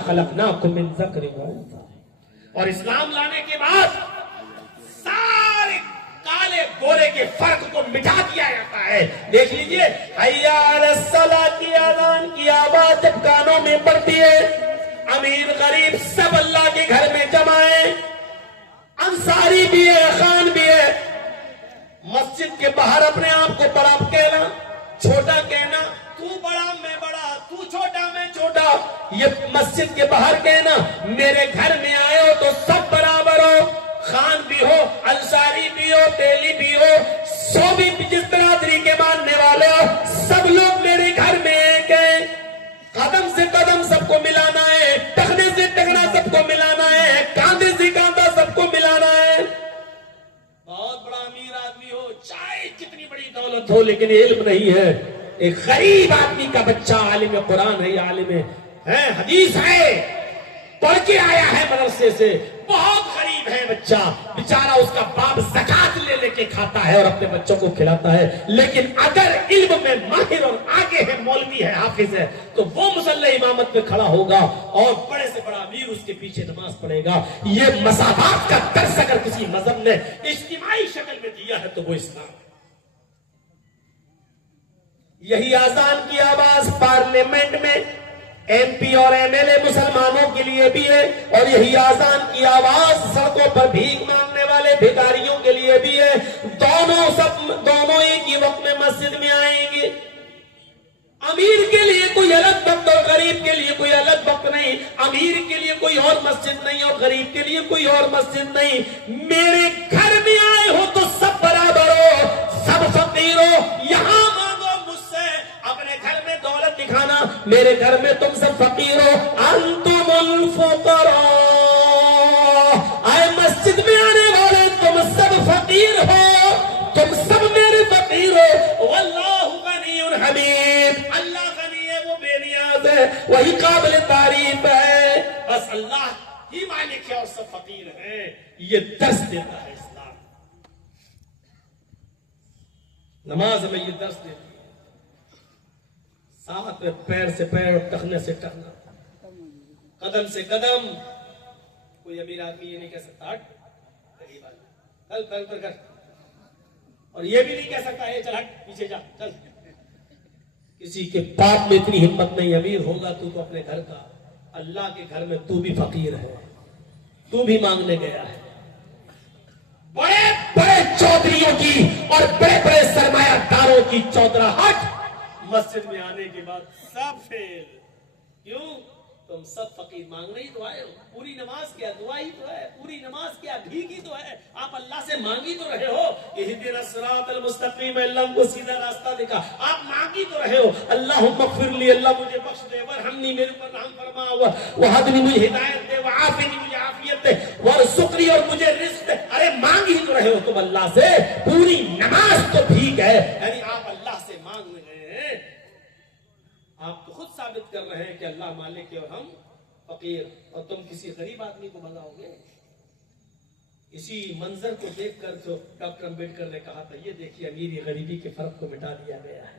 खलकनाकुम मिन ज़करिन व उन्सा। और इस्लाम लाने के बाद सारे काले गोरे के फर्क को मिटा दिया जाता है। देख लीजिए, हय्या अलस सलाह की आज़ान की आवाज जब कानों में पड़ती है, अमीर गरीब सब अल्लाह के घर में जमा है, अंसारी भी है, खान भी है। मस्जिद के बाहर अपने आप को बड़ा कहना, छोटा कहना, तू बड़ा मैं बड़ा, तू छोटा मैं छोटा, ये मस्जिद के बाहर कहना। मेरे घर में आए हो तो सब बराबर हो, खान भी हो, अंसारी भी हो, तेली भी हो, सो भी जिस बिरादरी के मानने वाले हो, सब लोग मेरे घर में एक है। कदम से कदम सबको मिलाना है, टखने से टखना सबको मिलाना है, कांधे से कांधा सबको मिलाना है। बहुत बड़ा अमीर आदमी हो, चाहे कितनी बड़ी दौलत हो, लेकिन इल्म नहीं है। एक गरीब आदमी का बच्चा आलिम कुरान है, आलिम है, हदीस है, पढ़ के आया है मदरसे से, बहुत गरीब है बच्चा, बेचारा उसका बाप ज़कात ले लेके खाता है और अपने बच्चों को खिलाता है। लेकिन अगर इल्म में माहिर और आगे है, मौलवी है, हाफिज है, तो वो मुसल्ले इमामत में खड़ा होगा और बड़े से बड़ा अमीर उसके पीछे नमाज पढ़ेगा। ये मसावात का दर्स अगर किसी मजहब ने इज्तिमाई शक्ल में दिया है तो वो इस्लाम है। यही आजान की आवाज पार्लियामेंट में एमपी और एमएलए मुसलमानों के लिए भी है, और यही आजान की आवाज सड़कों पर भीख मांगने वाले भिखारियों के लिए भी है। दोनों एक ही वक्त में मस्जिद में आएंगे। अमीर के लिए कोई अलग वक्त और गरीब के लिए कोई अलग वक्त नहीं, अमीर के लिए कोई और मस्जिद नहीं और गरीब के लिए कोई और मस्जिद नहीं। मेरे घर में आए हो तो सब बराबर हो, सब फकीर हो। यहां अपने घर में दौलत दिखाना, मेरे घर में तुम सब फकीर हो। अंतुमुल फुकरा, आए मस्जिद में आने वाले तुम सब फकीर हो, तुम सब मेरे फकीर हो। वल्लाहु गनियुन हमीद, अल्लाह गनी है, वो बेनियाज है, वही काबिल तारीफ है। बस अल्लाह ही मालिक है और सब फकीर हैं। ये दर्स देता है इस्लाम। नमाज में ये दर्स देता है। साथ में पैर से पैर और टखने से टखना, कदम से कदम। कोई अमीर आदमी ये नहीं कह सकता हट गरीब आदमी, चल चल कर, और ये भी नहीं कह सकता है चल हट पीछे जा चल। किसी के बाप में इतनी हिम्मत नहीं। अमीर होगा तू तो अपने घर का, अल्लाह के घर में तू भी फकीर है, तू भी मांगने गया है। बड़े बड़े चौधरियों की और बड़े बड़े सरमायादारों की चौधराहट मस्जिद में आने के बाद सब फेल। क्यों? तुम सब फकीर मांगने ही तो आए हो। पूरी नमाज क्या दुआ ही तो है, पूरी नमाज क्या भीख ही तो है। आप अल्लाह से मांग ही तो रहे हो, इहदिना सिरातल मुस्तकीम, अल्लाह को सीधा रास्ता दिखा। आप मांग ही तो रहे हो, अल्लाहुम्मा ग़फ़िरली, अल्लाह मुझे बख्श दे, वरहमनी, मेरे ऊपर रहम फरमा, वहदनी, मुझे हिदायत दे, वआफ़िनी, मुझे आफियत दे, वरज़ुक़नी, और मुझे रिज़्क़ दे। अरे मांग ही तो रहे हो तुम अल्लाह से। पूरी नमाज तो भीख है, यानी आप अल्लाह से मांग रहे हैं। आप तो खुद साबित कर रहे हैं कि अल्लाह मालिक है और हम फकीर, और तुम किसी गरीब आदमी को भगाओगे। इसी मंजर को देखकर तो डॉक्टर अंबेडकर ने कहा था, ये देखिए अमीरी गरीबी के फर्क को मिटा दिया गया है,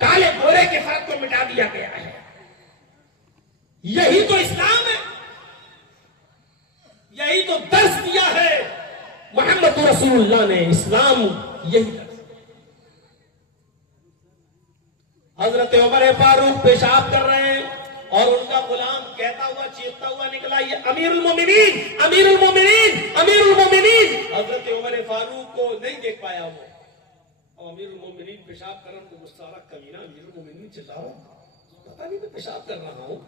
काले गोरे के फर्क को मिटा दिया गया है। यही तो इस्लाम है, यही तो दर्स दिया है मोहम्मद रसूलुल्लाह ने। इस्लाम यही दर्स। हजरत उमर फारूक पेशाब कर रहे हैं और उनका गुलाम कहता हुआ चीखता हुआ निकला, ये अमीरुल मोमिनीन, अमीरुल मोमिनीन, अमीरुल मोमिनीन। हजरत उमर फारूक को नहीं देख पाया वो, और अमीरुल मोमिनीन पेशाब कर रहा, तो गुस्सा आ रहा, कमीना अमीरुल मोमिनीन चिल्ला रहा, पता नहीं मैं पेशाब कर रहा हूं,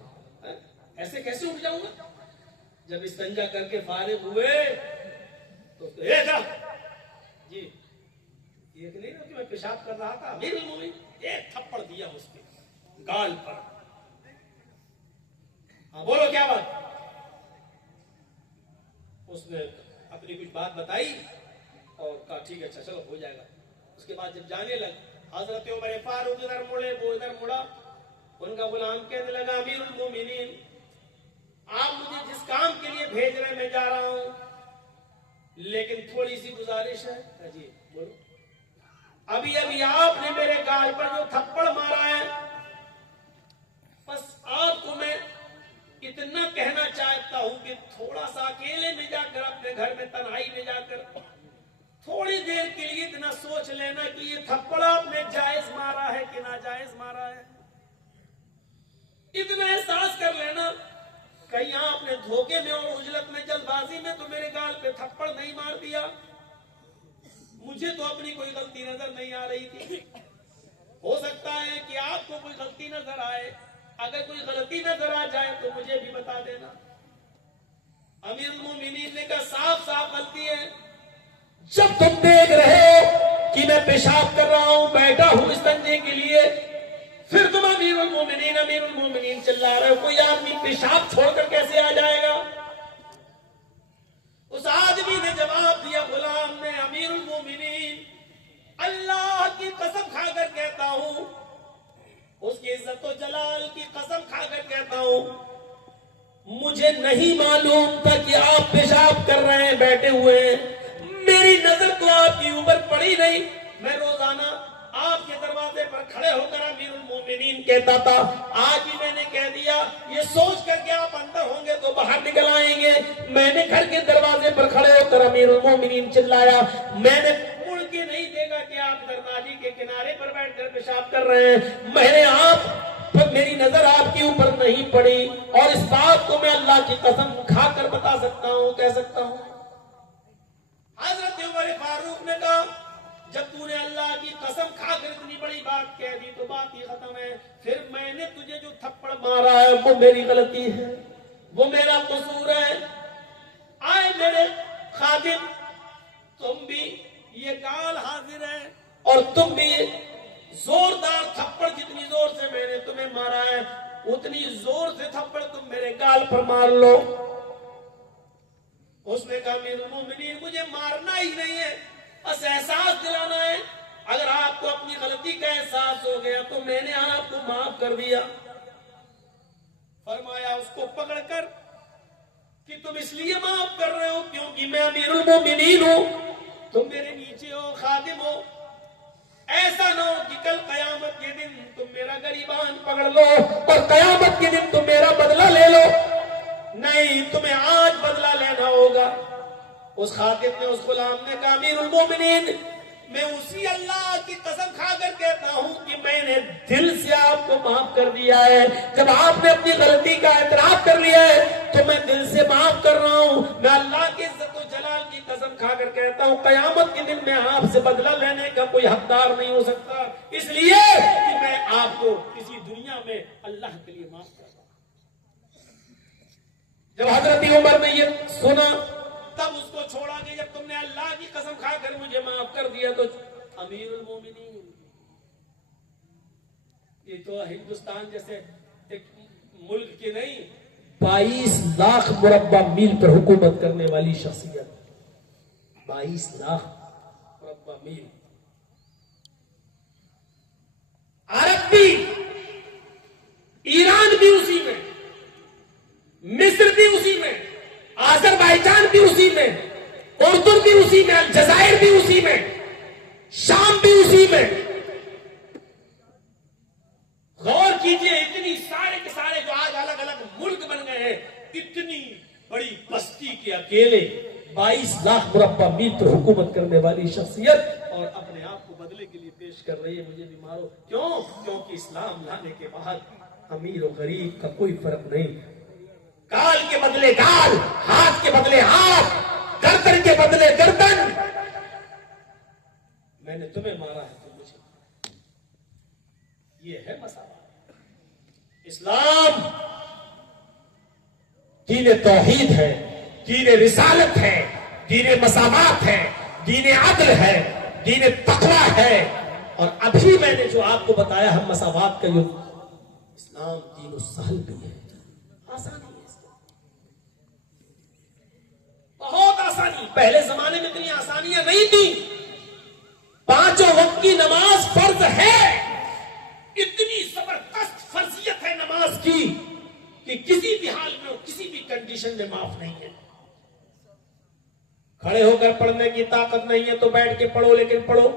ऐसे कैसे उठ जाऊंगा। जब इस्तंजा करके फारिग हुए तो जी ये नहीं ना कि मैं पेशाब कर रहा था, अमीरुल मोमिनीन। एक थप्पड़ दिया उसके गाल पर। हाँ बोलो क्या बात। उसने अपनी कुछ बात बताई और कहा ठीक है अच्छा चलो हो जाएगा। उसके बाद जब जाने लग, हजरत उमर फारूक इधर मुड़े, वो इधर मुड़ा। उनका गुलाम कहने लगा, अमीरुल मोमिनीन, आप मुझे जिस काम के लिए भेज रहे हैं मैं जा रहा हूं, लेकिन थोड़ी सी गुजारिश है। जी बोलो। अभी अभी आपने मेरे गाल पर जो थप्पड़ मारा है, बस आपको मैं इतने इतना कहना चाहता हूं कि थोड़ा सा अकेले में जाकर अपने घर में तन्हाई में जाकर थोड़ी देर के लिए इतना सोच लेना कि ये थप्पड़ आपने जायज मारा है कि नाजायज मारा है। इतना एहसास कर लेना कहीं आपने धोखे में और उजलत में जल्दबाजी में तो मेरे गाल पे थप्पड़ नहीं मार दिया। मुझे तो अपनी कोई गलती नजर नहीं आ रही थी। हो सकता है कि आपको कोई गलती नजर आए। अगर कोई गलती नजर आ जाए तो मुझे भी बता देना। अमीरुल मोमिनीन ने कहा साफ साफ गलती है। जब तुम देख रहे हो कि मैं पेशाब कर रहा हूं, बैठा हूं इस्तंजे के लिए, फिर तुम अमीरुल मोमिनीन चिल्ला रहे हो। कोई आदमी पेशाब छोड़कर कैसे आ जाएगा? उस आदमी ने जवाब दिया, गुलाम ने, अमीरुल मोमिनीन अल्लाह की कसम खाकर कहता हूं, उसकी इज्जत और जलाल की कसम खाकर कहता हूं, मुझे नहीं मालूम था कि आप पेशाब कर रहे हैं बैठे हुए हैं। मेरी नजर तो आपकी ऊपर पड़ी नहीं। मैं रोजाना आपके दरवाजे पर खड़े होकर अमीरुल मोमिनीन कहता था। आज भी मैंने कह दिया, ये सोच कर के आप अंदर होंगे तो बाहर निकल आएंगे। मैंने घर के दरवाजे पर खड़े होकर अमीरुल मोमिनीन चिल्लाया। मैंने मुड़ के नहीं देखा कि आप दरवाजे के किनारे पर बैठकर पेशाब कर रहे हैं। मैंने मेरी नजर आपके ऊपर नहीं पड़ी और इस बात को मैं अल्लाह की कसम खाकर बता सकता हूं, कह सकता हूं। हजरत उमर फारूक ने कहा, जब तूने अल्लाह की कसम खाकर इतनी बड़ी बात कह दी तो बात ही खत्म है। फिर मैंने तुझे जो थप्पड़ मारा है वो मेरी गलती है, वो मेरा कसूर है। आए मेरे खादिम, तुम भी ये गाल हाजिर है और तुम भी जोरदार थप्पड़, जितनी जोर से मैंने तुम्हें मारा है उतनी जोर से थप्पड़ तुम मेरे गाल पर मार लो। उसने कहा, अमीरुल मोमिनीन मुझे मारना ही नहीं है, बस एहसास दिलाना है। अगर आपको अपनी गलती का एहसास हो गया तो मैंने आपको माफ कर दिया। फरमाया उसको पकड़कर कि तुम इसलिए माफ कर रहे हो क्योंकि मैं अमीरुल मोमिनीन हूं, तुम मेरे नीचे हो, खादिम हो। ऐसा ना हो कि कल कयामत के दिन तुम मेरा गरीबान पकड़ लो और कयामत के दिन तुम मेरा बदला ले लो। नहीं, तुम्हें आज बदला लेना होगा। उस खातिब ने, उस गुलाम ने कहा, अमीरुल मोमिनीन मैं उसी अल्लाह की कसम खाकर कहता हूं कि मैंने दिल से आपको माफ कर दिया है। जब आपने अपनी गलती का एतराफ कर लिया है तो मैं दिल से माफ कर रहा हूं। मैं अल्लाह की इज्जत और जलाल की कसम खाकर कहता हूं, कयामत के दिन में आपसे बदला लेने का कोई हकदार नहीं हो सकता, इसलिए कि मैं आपको किसी दुनिया में अल्लाह के लिए माफ कर रहा हूं। जब हजरत उमर ने ये सुना तब उसको छोड़ा कि जब तुमने अल्लाह की कसम खाकर मुझे माफ कर दिया तो अमीरुल मोमिनीन, ये तो हिंदुस्तान जैसे एक मुल्क की नहीं, 22 लाख मुरब्बा मील पर हुकूमत करने वाली शख्सियत, 22 लाख मुरब्बा मील। अरब भी, ईरान भी उसी में, मिस्र भी उसी में, आजरबाईजान भी उसी में, उर्दू भी उसी में, अलजायर भी उसी में, शाम भी उसी में। गौर कीजिए, इतनी सारे के सारे जो आज अलग अलग मुल्क बन गए हैं, इतनी बड़ी बस्ती के अकेले 22 लाख मुरब्बा मील पर हुकूमत करने वाली शख्सियत और अपने आप को बदले के लिए पेश कर रही है, मुझे भी मारो। क्यों? क्योंकि इस्लाम लाने के बाद अमीर और गरीब का कोई फर्क नहीं। गाल के बदले गाल, हाथ के बदले हाथ, गर्दन के बदले गर्दन। मैंने तुम्हें मारा है तो मुझे, ये है मसाला। इस्लाम दीन तौहीद है, दीन रिसालत है, दीन मसावात है, दीन अदल है, दीन तकवा है। और अभी मैंने जो आपको बताया हम मसावात का युग, इस्लाम दीन सहल भी है, आसानी है, बहुत आसानी। पहले जमाने में इतनी आसानियां नहीं थी। 5 वक्त की नमाज फर्ज है, इतनी जबरदस्त फर्जियत है नमाज की कि किसी भी हाल में, किसी भी कंडीशन में माफ नहीं है। खड़े होकर पढ़ने की ताकत नहीं है तो बैठ के पढ़ो लेकिन पढ़ो,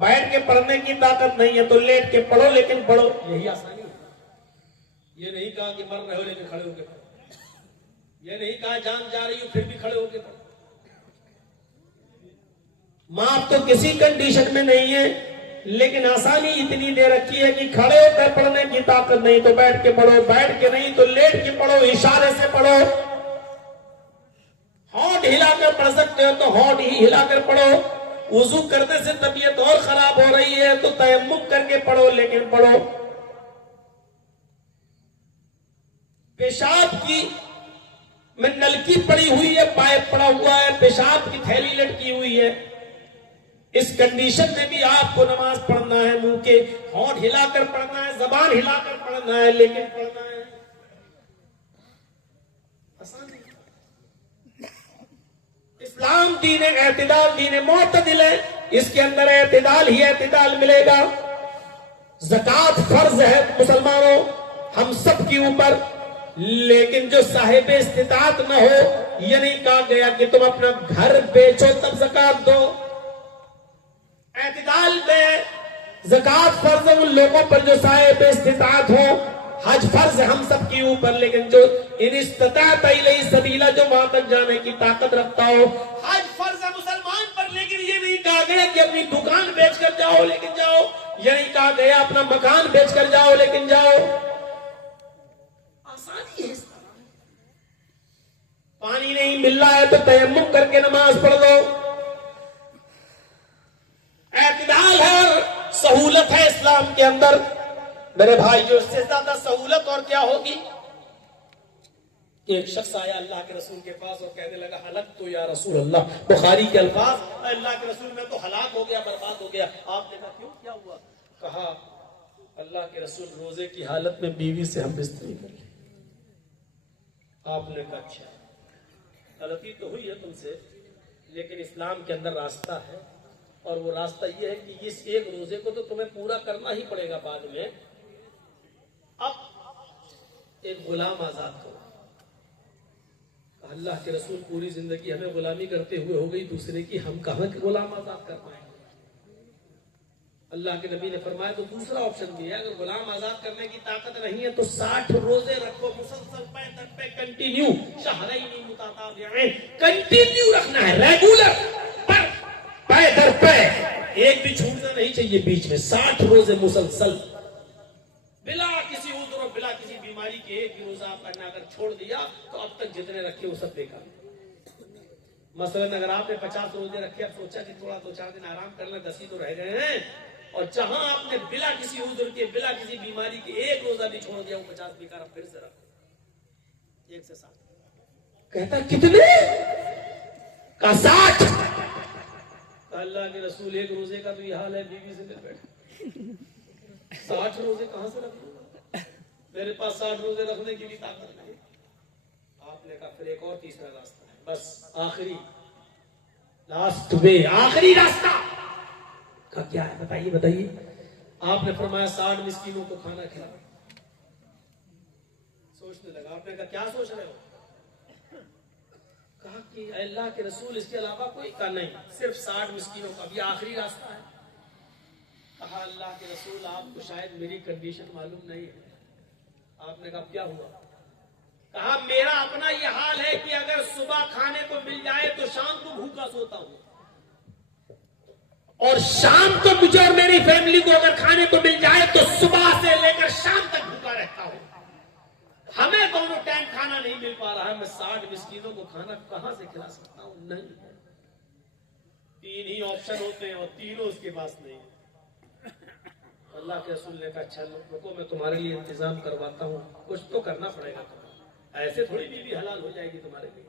बैठ के पढ़ने की ताकत नहीं है तो लेट के पढ़ो लेकिन पढ़ो, यही आसानी है। ये नहीं कहा कि मर रहे हो लेकिन खड़े होकर पढ़ो। ये नहीं कहा जान जा रही हो फिर भी खड़े होके पढ़ो। माफ तो किसी कंडीशन में नहीं है, लेकिन आसानी इतनी दे रखी है कि खड़े होकर पढ़ने की ताकत नहीं तो बैठ के पढ़ो, बैठ के नहीं तो लेट के पढ़ो, इशारे से पढ़ो। होंठ हिलाकर पढ़ सकते हो तो होंठ ही हिलाकर पढ़ो। वुजू करने से तबीयत और खराब हो रही है तो तयम्मुम करके पढ़ो, लेकिन पढ़ो। पेशाब की में नलकी पड़ी हुई है, पाइप पड़ा हुआ है, पेशाब की थैली लटकी हुई है, इस कंडीशन में भी आपको नमाज पढ़ना है। मुंह के होंठ हिलाकर पढ़ना है, जबान हिलाकर पढ़ना है, लेकिन पढ़ना है। आसान है। इस्लाम दीन एतदाल, दीन मोतदिल है, इसके अंदर एतदाल ही एतदाल मिलेगा। ज़कात फर्ज है मुसलमानों हम सब के ऊपर, लेकिन जो साहिब इस्तिताअत न हो, यह नहीं कहा गया कि तुम अपना घर बेचो तब ज़कात दो। एतदाल में ज़कात फर्ज है उन लोगों पर जो साहिब इस्तिताअत हो। हज फर्ज है हम सब के ऊपर, लेकिन जो इन इस्तिताअत इलैहि सबीला, जो वहां तक जाने की ताकत रखता हो। हज फर्ज है मुसलमान पर, लेकिन ये नहीं कहा गया कि अपनी दुकान बेचकर जाओ लेकिन जाओ। ये नहीं कहा गया अपना मकान बेचकर जाओ लेकिन जाओ। आसानी है। पानी नहीं मिल रहा है तो तयम्मुम करके नमाज पढ़ लो। एतदाल है, सहूलत है इस्लाम के अंदर। मेरे भाई जो इससे ज्यादा सहूलत और क्या होगी। एक शख्स आया अल्लाह के रसूल के पास और कहने लगा हलक तो या रसूल अल्लाह, बुखारी के अल्फाज, अल्लाह के रसूल में तो हलाक हो गया, बर्बाद हो गया। आपने कहा क्यों, क्या हुआ? कहा अल्लाह के रसूल रोजे की हालत में बीवी से हम बिस्तरी कर ले। आपने कहा अच्छा, गलती तो हुई है तुमसे, लेकिन इस्लाम के अंदर रास्ता है, और वो रास्ता ये है कि इस एक रोजे को तो तुम्हें पूरा करना ही पड़ेगा बाद में। अब एक गुलाम आजाद करो। अल्लाह के रसूल पूरी जिंदगी हमें गुलामी करते हुए हो गई दूसरे की, हम कहां के गुलाम आजाद कर पाएंगे। अल्लाह के नबी ने फरमाया तो दूसरा ऑप्शन भी है, अगर गुलाम आजाद करने की ताकत नहीं है तो 60 रोजे रखो मुसलसल पे दर पे कंटिन्यू, शहरैनी मुतताबिऐन, कंटिन्यू रखना है, रेगुलर पर पे दर पे, एक भी छूटना नहीं चाहिए बीच में। 60 रोजे मुसलसल बिला किसी उज़्र और बिला किसी बीमारी के एक भी रोजा आपने अगर छोड़ दिया तो अब तक जितने रखे वो सब बेकार। मसलन अगर आपने 50 रोजे रखे, अब सोचा कि थोड़ा 2-4 दिन आराम कर लें, 10 ही तो रह गए हैं, और जहां आपने बिला किसी उज़्र के, बिला किसी बीमारी के एक रोजा भी छोड़ दिया, वो 50 बेकार। अब फिर से रखो 1 से 7। कहता कितने का 60। अल्लाह के रसूल एक रोजे का तो ये हाल है, बीवी से मिल बैठे 60 रोजे कहां से रख लूंगा, मेरे पास 60 रोजे रखने की भी ताकत नहीं। आपने कहा फिर एक और तीसरा रास्ता है, बस आखिरी लास्ट वे, आखिरी रास्ता का क्या है बताइए बताइए। आपने फरमाया 60 मिस्कीनों को खाना खिलाओ। सोचने लगा, आपने कहा क्या सोच रहे हो? कहा कि अल्लाह के रसूल इसके अलावा कोई का नहीं, सिर्फ 60 मिस्कीनों का भी आखिरी रास्ता है। कहा अल्लाह के रसूल आपको शायद मेरी कंडीशन मालूम नहीं है। आपने कहा क्या हुआ? कहा मेरा अपना ये हाल है कि अगर सुबह खाने को मिल जाए तो शाम को भूखा सोता हूं, और शाम को मुझे और मेरी फैमिली को अगर खाने को मिल जाए तो सुबह से लेकर शाम तक भूखा रहता हूं। हमें दोनों टाइम खाना नहीं मिल पा रहा है, मैं 60 मिस्कीनों को खाना कहां से खिला सकता हूं? नहीं, 3 ही ऑप्शन होते हैं और तीनों उसके पास नहीं है। अल्लाह के रसूल ने कहा अच्छा रुको, मैं तुम्हारे लिए इंतजाम करवाता हूँ, कुछ तो करना पड़ेगा तुम्हें, ऐसे थोड़ी बीवी हलाल हो जाएगी तुम्हारे लिए।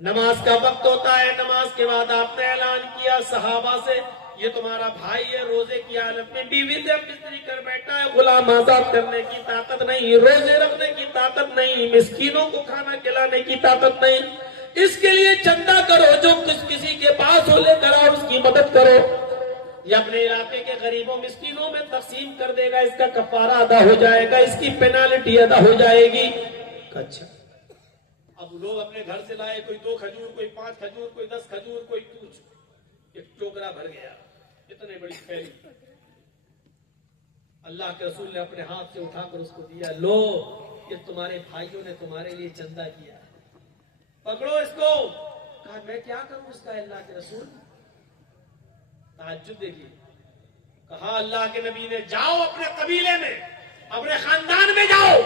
नमाज का वक्त होता है, नमाज के बाद आपने ऐलान किया सहाबा से ये तुम्हारा भाई है, रोजे की हालत में बीवी से बिस्तरी कर बैठा है, गुलाम आजाद करने की ताकत नहीं, रोजे रखने की ताकत नहीं, मिस्कीनों को खाना खिलाने की ताकत नहीं, इसके लिए चंदा करो, जो किसी के पास हो लेकर आओ, उसकी मदद करो, ये अपने इलाके के गरीबों मिस्कीनों में तकसीम कर देगा, इसका कफारा अदा हो जाएगा, इसकी पेनाल्टी अदा हो जाएगी। अच्छा, अब लोग अपने घर से लाए, कोई 2 खजूर, कोई 5 खजूर, कोई 10 खजूर, कोई कुछ, एक टोकरा भर गया, इतने बड़ी थैली। अल्लाह के रसूल ने अपने हाथ से उठाकर उसको दिया, लो कि तुम्हारे भाइयों ने तुम्हारे लिए चंदा किया है, पकड़ो इसको। कहा मैं क्या करूं इसका अल्लाह के रसूल? ताज्जुब देखिए। कहा अल्लाह के नबी ने जाओ अपने कबीले में, अपने खानदान में जाओ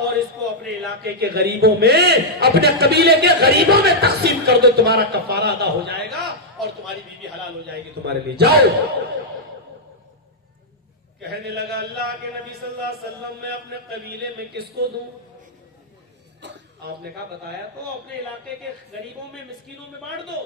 और इसको अपने इलाके के गरीबों में, अपने कबीले के गरीबों में तकसीम कर दो, तुम्हारा कफारा अदा हो जाएगा और तुम्हारी बीवी हलाल हो जाएगी तुम्हारे लिए। जाओ। कहने लगा अल्लाह के नबी सल्लल्लाहु अलैहि वसल्लम मैं अपने कबीले में किसको दूं? आपने कहा बताया तो अपने इलाके के गरीबों में, मिस्कीनों में बांट दो।